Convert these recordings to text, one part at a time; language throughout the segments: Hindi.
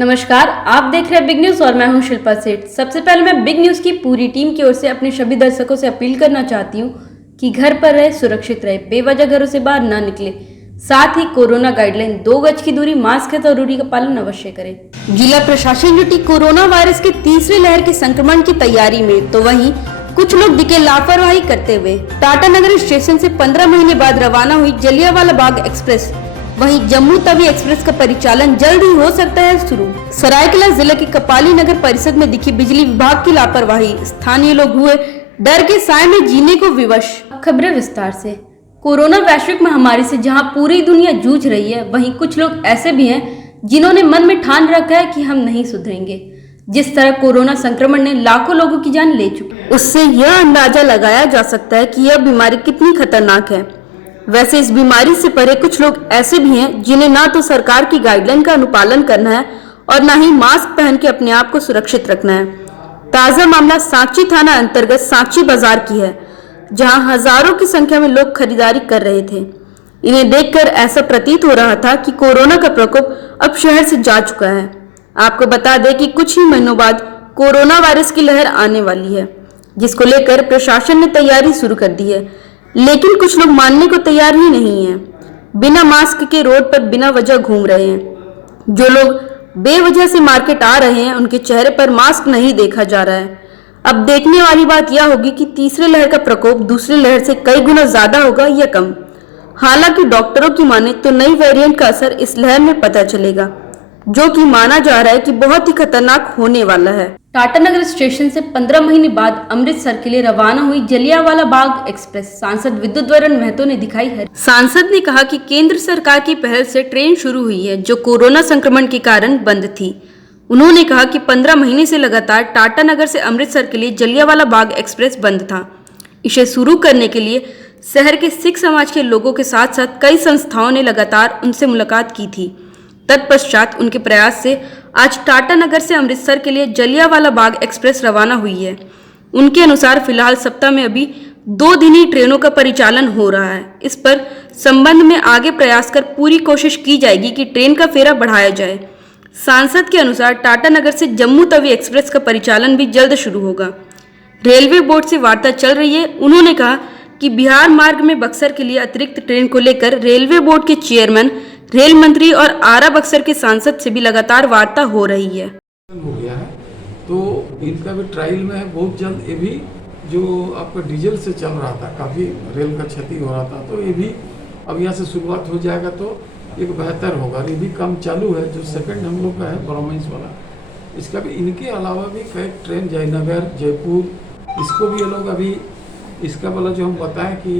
नमस्कार, आप देख रहे हैं बिग न्यूज और मैं हूं शिल्पा सेठ। सबसे पहले मैं बिग न्यूज की पूरी टीम की ओर से अपने सभी दर्शकों से अपील करना चाहती हूं कि घर पर रहे, सुरक्षित रहे, बेवजह घरों से बाहर ना निकले। साथ ही कोरोना गाइडलाइन 2 गज की दूरी, मास्क है जरूरी का पालन अवश्य करें। जिला प्रशासन जुटी कोरोना वायरस की तीसरी लहर के संक्रमण की तैयारी में, तो वहीं कुछ लोग दिखे लापरवाही करते हुए। टाटा नगर स्टेशन से 15 महीने बाद रवाना हुई जलियांवाला बाग एक्सप्रेस, वहीं जम्मू तवी एक्सप्रेस का परिचालन जल्द ही हो सकता है शुरू। सरायकेला जिले के कपाली नगर परिषद में दिखी बिजली विभाग की लापरवाही, स्थानीय लोग हुए डर के साए में जीने को विवश। खबरें विस्तार से। कोरोना वैश्विक महामारी से जहां पूरी दुनिया जूझ रही है, वहीं कुछ लोग ऐसे भी हैं जिन्होंने मन में ठान रखा है कि हम नहीं सुधरेंगे। जिस तरह कोरोना संक्रमण ने लाखों लोगों की जान ले चुकी, उससे यह अंदाजा लगाया जा सकता है कि यह बीमारी कितनी खतरनाक है। वैसे इस बीमारी से परे कुछ लोग ऐसे भी हैं जिन्हें ना तो सरकार की गाइडलाइन का अनुपालन करना है और ना ही मास्क पहन के अपने आप को सुरक्षित रखना है। ताजा मामला सांची थाना अंतर्गत सांची बाजार की है, जहां हजारों की संख्या में लोग खरीदारी कर रहे थे। इन्हें देखकर ऐसा प्रतीत हो रहा था कि कोरोना का प्रकोप अब शहर से जा चुका है। आपको बता दें कि कुछ ही महीनों बाद कोरोना वायरस की लहर आने वाली है, जिसको लेकर प्रशासन ने तैयारी शुरू कर दी है। लेकिन कुछ लोग मानने को तैयार ही नहीं है। बिना मास्क के रोड पर बिना वजह घूम रहे हैं। जो लोग बेवजह से मार्केट आ रहे हैं, उनके चेहरे पर मास्क नहीं देखा जा रहा है। अब देखने वाली बात यह होगी कि तीसरी लहर का प्रकोप दूसरी लहर से कई गुना ज्यादा होगा या कम। हालांकि डॉक्टरों की माने तो नई वेरिएंट का असर इस लहर में पता चलेगा, जो कि माना जा रहा है कि बहुत ही खतरनाक होने वाला है। टाटा नगर स्टेशन से 15 महीने बाद अमृतसर के लिए रवाना हुई जलियांवाला बाग एक्सप्रेस, सांसद विद्युतवरण महतो ने दिखाई है। सांसद ने कहा कि केंद्र सरकार की पहल से ट्रेन शुरू हुई है, जो कोरोना संक्रमण के कारण बंद थी। उन्होंने कहा कि 15 महीने से लगातार टाटा नगर से अमृतसर के लिए जलियांवाला बाग एक्सप्रेस बंद था। इसे शुरू करने के लिए शहर के सिख समाज के लोगों के साथ साथ कई संस्थाओं ने लगातार उनसे मुलाकात की थी। तत्पश्चात उनके प्रयास से आज टाटा नगर से अमृतसर के लिए जलियांवाला बाग एक्सप्रेस रवाना हुई है। उनके अनुसार फिलहाल सप्ताह में अभी 2 दिन ही ट्रेनों का परिचालन हो रहा है। इस पर संबंध में आगे प्रयास कर पूरी कोशिश की जाएगी कि ट्रेन का फेरा बढ़ाया जाए। सांसद के अनुसार टाटा नगर से जम्मू तवी एक्सप्रेस का परिचालन भी जल्द शुरू होगा। रेलवे बोर्ड से वार्ता चल रही है। उन्होंने कहा कि बिहार मार्ग में बक्सर के लिए अतिरिक्त ट्रेन को लेकर रेलवे बोर्ड के चेयरमैन, रेल मंत्री और आरा बक्सर के सांसद से भी लगातार वार्ता हो रही है। हो गया है तो इनका भी ट्रायल में है। बहुत जल्द ये भी जो आपका डीजल से चल रहा था, काफ़ी रेल का क्षति हो रहा था, तो ये भी अब यहाँ से शुरुआत हो जाएगा तो एक बेहतर होगा। ये भी काम चालू है। जो सेकंड हम लोग का है ब्रह्मंस वाला, इसका भी इनके अलावा भी कई ट्रेन जयनगर, जयपुर, इसको भी ये लोग अभी इसका वाला जो हम बताएं कि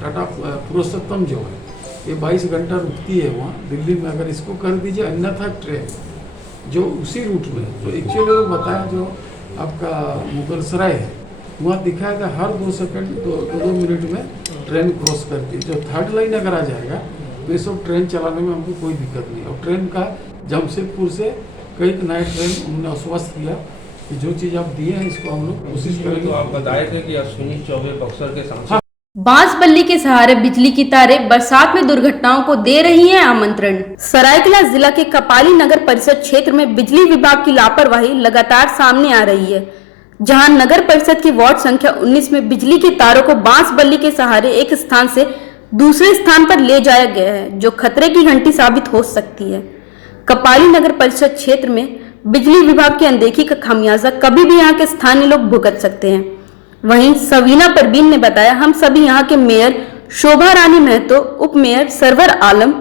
टाटा पुरुषोत्तम जो है ये 22 घंटा रुकती है वहाँ दिल्ली में, अगर इसको कर दीजिए अन्यथा ट्रेन जो उसी रूट में, तो एक्चुअली लोग बताया जो आपका मुगलसराय है वहाँ दिखाया था हर 2 सेकंड 2 मिनट में ट्रेन क्रॉस करती है। जो थर्ड लाइन अगर आ जाएगा तो ये सब ट्रेन चलाने में हमको कोई दिक्कत नहीं। और ट्रेन का जमशेदपुर से कई नए ट्रेन उन्होंने आश्वस्त किया कि जो चीज़ आप दिए हैं इसको हम लोग कोशिश करेंगे। तो आप बताए थे कि अश्विनी चौबे बक्सर के सांसद। बांस बल्ली के सहारे बिजली की तारें बरसात में दुर्घटनाओं को दे रही हैं आमंत्रण। सरायकेला जिला के कपाली नगर परिषद क्षेत्र में बिजली विभाग की लापरवाही लगातार सामने आ रही है, जहां नगर परिषद की वार्ड संख्या 19 में बिजली के तारों को बांस बल्ली के सहारे एक स्थान से दूसरे स्थान पर ले जाया गया है, जो खतरे की घंटी साबित हो सकती है। कपाली नगर परिषद क्षेत्र में बिजली विभाग की अनदेखी का खामियाजा कभी भी यहाँ के स्थानीय लोग भुगत सकते हैं। वहीं सवीना परवीन ने बताया, हम सभी यहाँ के मेयर शोभा रानी महतो, उप मेयर सरवर आलम,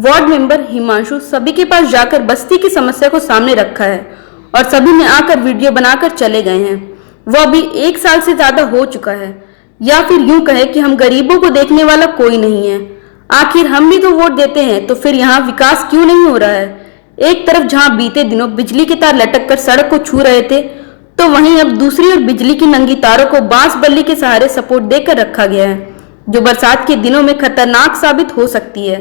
वार्ड मेंबर हिमांशु, सभी के पास जाकर बस्ती की समस्या को सामने रखा है और सभी ने आकर वीडियो बनाकर चले गए हैं। वह अभी 1 साल से ज्यादा हो चुका है, या फिर यूं कहे कि हम गरीबों को देखने वाला कोई नहीं है। आखिर हम भी तो वोट देते हैं, तो फिर यहाँ विकास क्यों नहीं हो रहा है? एक तरफ जहाँ बीते दिनों बिजली के तार लटक कर सड़क को छू रहे थे, तो वहीं अब दूसरी ओर बिजली की नंगी तारों को बांस बल्ली के सहारे सपोर्ट देकर रखा गया है, जो बरसात के दिनों में खतरनाक साबित हो सकती है।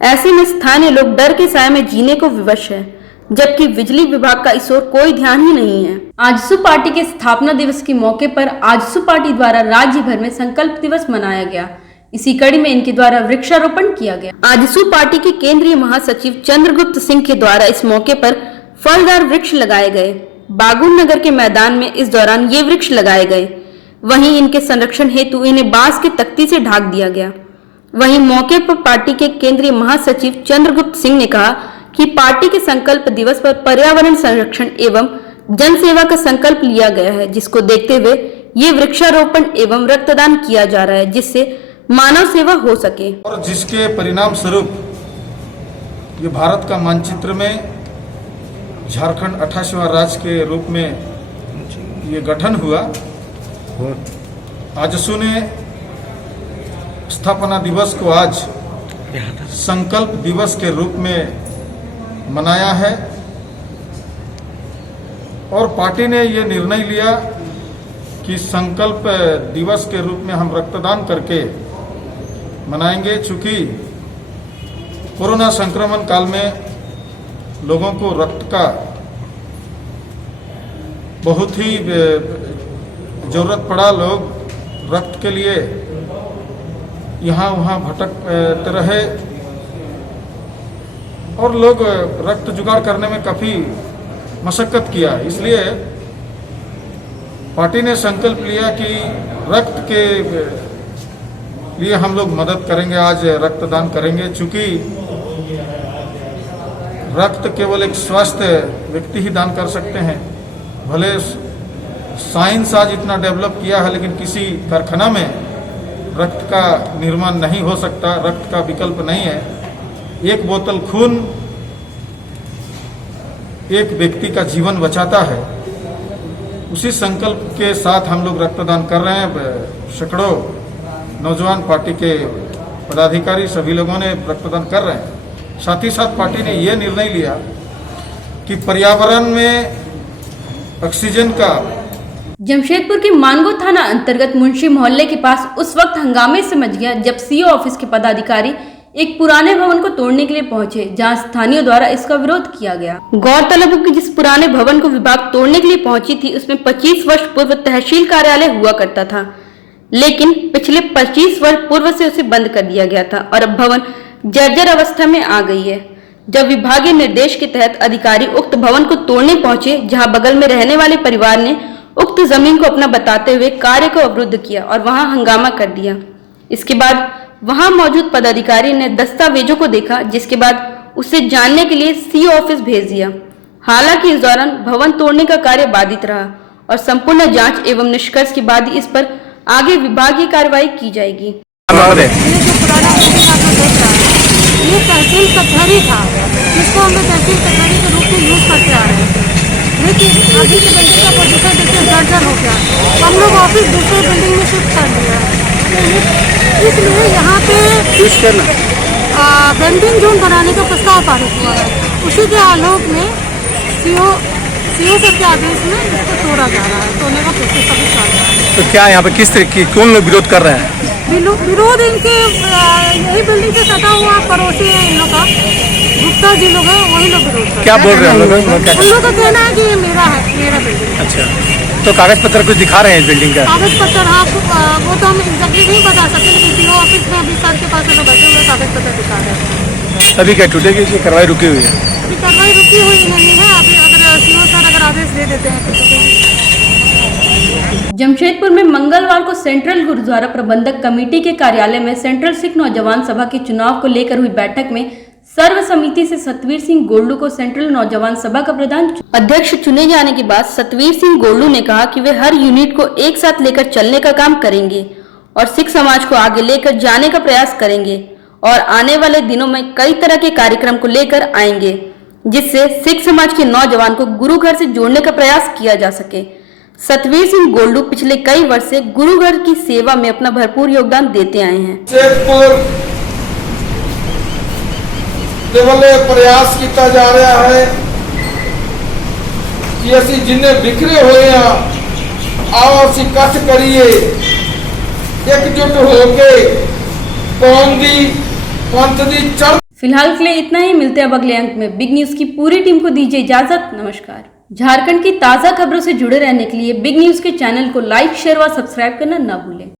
ऐसे में स्थानीय लोग डर के साए में जीने को विवश है, जबकि बिजली विभाग का इस ओर कोई ध्यान ही नहीं है। आजसू पार्टी के स्थापना दिवस के मौके पर आजसू पार्टी द्वारा राज्य भर में संकल्प दिवस मनाया गया। इसी कड़ी में इनके द्वारा वृक्षारोपण किया गया। आजसू पार्टी के केंद्रीय महासचिव चंद्रगुप्त सिंह के द्वारा इस मौके पर फलदार वृक्ष लगाए गए। बागुल नगर के मैदान में इस दौरान ये वृक्ष लगाए गए। वहीं इनके संरक्षण हेतु इन्हें बांस के तख्ती से ढाक दिया गया। वहीं मौके पर पार्टी के केंद्रीय महासचिव चंद्रगुप्त सिंह ने कहा कि पार्टी के संकल्प दिवस पर पर्यावरण संरक्षण एवं जन सेवा का संकल्प लिया गया है, जिसको देखते हुए ये वृक्षारोपण एवं रक्तदान किया जा रहा है, जिससे मानव सेवा हो सके और जिसके परिणाम स्वरूप ये भारत का मानचित्र में झारखंड 28वां राज्य के रूप में ये गठन हुआ। आजसू ने स्थापना दिवस को आज संकल्प दिवस के रूप में मनाया है और पार्टी ने ये निर्णय लिया कि संकल्प दिवस के रूप में हम रक्तदान करके मनाएंगे। चूंकि कोरोना संक्रमण काल में लोगों को रक्त का बहुत ही जरूरत पड़ा, लोग रक्त के लिए यहाँ वहाँ भटकते रहे और लोग रक्त जुगाड़ करने में काफ़ी मशक्कत किया। इसलिए पार्टी ने संकल्प लिया कि रक्त के लिए हम लोग मदद करेंगे, आज रक्तदान करेंगे। चूँकि रक्त केवल एक स्वस्थ व्यक्ति ही दान कर सकते हैं। भले साइंस आज इतना डेवलप किया है, लेकिन किसी कारखाना में रक्त का निर्माण नहीं हो सकता, रक्त का विकल्प नहीं है। एक बोतल खून एक व्यक्ति का जीवन बचाता है। उसी संकल्प के साथ हम लोग रक्तदान कर रहे हैं। सैकड़ों नौजवान पार्टी के पदाधिकारी सभी लोगों ने रक्तदान कर रहे हैं। साथ ही साथ पार्टी ने यह निर्णय लिया कि पर्यावरण में ऑक्सीजन का जमशेदपुर के मानगो थाना अंतर्गत मुंशी मोहल्ले के पास उस वक्त हंगामे से मच गया जब सीओ ऑफिस के पदाधिकारी एक पुराने भवन को तोड़ने के लिए पहुंचे, जहां स्थानीयों द्वारा इसका विरोध किया गया। गौरतलब है कि जिस पुराने भवन को विभाग तोड़ने के लिए पहुंची थी, उसमें 25 वर्ष पूर्व तहसील कार्यालय हुआ करता था, लेकिन पिछले 25 वर्ष पूर्व से उसे बंद कर दिया गया था और अब भवन जर्जर अवस्था में आ गई है। जब विभागीय निर्देश के तहत अधिकारी उक्त भवन को तोड़ने पहुंचे, जहां बगल में रहने वाले परिवार ने उक्त जमीन को अपना बताते हुए कार्य को अवरुद्ध किया और वहां हंगामा कर दिया। इसके बाद वहां मौजूद पदाधिकारी ने दस्तावेजों को देखा, जिसके बाद उसे जानने के लिए सीओ ऑफिस भेज दिया। हालांकि इस दौरान भवन तोड़ने का कार्य बाधित रहा और संपूर्ण जांच एवं निष्कर्ष के बाद ही इस पर आगे विभागीय कार्रवाई की जाएगी। ये तहसील कचहरी था, जिसको हम लोग तहसील कचहरी के रूप में यूज करते आ रहे थे, लेकिन अभी के बिल्डिंग का पोजीशन देखिए जर्जर हो गया। हम लोग ऑफिस दूसरे बिल्डिंग में शिफ्ट कर दिया है, इसलिए यहाँ पे वेंडिंग जोन बनाने का प्रस्ताव पारित हुआ है। उसी के आलोक में सीओ सर के आदेश में इसको तोड़ा जा रहा है, तोड़ने का प्रोसेस अभी चल रहा है। तो क्या यहाँ पे किस तरीके कौन लोग विरोध कर रहे हैं? विरोध इनके यही बिल्डिंग से सटा हुआ पड़ोसी है इन लोग का, गुप्ता जी लोग हैं, वही लोग विरोध कर रहे हैं। क्या बोल रहे हैं उन लोग का कहना है कि ये मेरा है, मेरा बिल्डिंग। अच्छा, तो कागज पत्र कुछ दिखा रहे हैं इस बिल्डिंग का? कागज पत्र हाँ, वो तो हम एग्जैक्टली नहीं बता सकते, लेकिन सीओ ऑफिस में अभी सर के पास लोग बैठे हुए कागज पत्र दिखा रहे हैं। अभी क्या टूटेगी कि कार्रवाई रुकी हुई है? अभी कार्रवाई रुकी हुई नहीं है, अभी अगर सीओ सर अगर आदेश दे देते हैं तो जमशेदपुर में मंगलवार को सेंट्रल गुरुद्वारा प्रबंधक कमेटी के कार्यालय में सेंट्रल सिख नौजवान सभा के चुनाव को लेकर हुई बैठक में सर्व समिति से सतवीर सिंह गोल्डू को सेंट्रल नौजवान सभा का प्रधान अध्यक्ष चुने जाने के बाद सतवीर सिंह गोल्डू ने कहा कि वे हर यूनिट को एक साथ लेकर चलने का काम करेंगे और सिख समाज को आगे लेकर जाने का प्रयास करेंगे और आने वाले दिनों में कई तरह के कार्यक्रम को लेकर आएंगे, जिससे सिख समाज के नौजवान को गुरु घर से जोड़ने का प्रयास किया जा सके। सतवीर सिंह गोल्डू पिछले कई वर्ष से गुरु घर की सेवा में अपना भरपूर योगदान देते आए हैं। केवल प्रयास किया जा रहा है कि असी जिन्ने बिखरे हुए आओ असी इकट्ठ करिए, एकजुट होके कौम दी पंथ दी चढ़। फिलहाल के लिए इतना ही, मिलते हैं अब अगले अंक में। बिग न्यूज की पूरी टीम को दीजिए इजाजत, नमस्कार। झारखंड की ताज़ा खबरों से जुड़े रहने के लिए बिग न्यूज के चैनल को लाइक, शेयर व सब्सक्राइब करना न भूलें।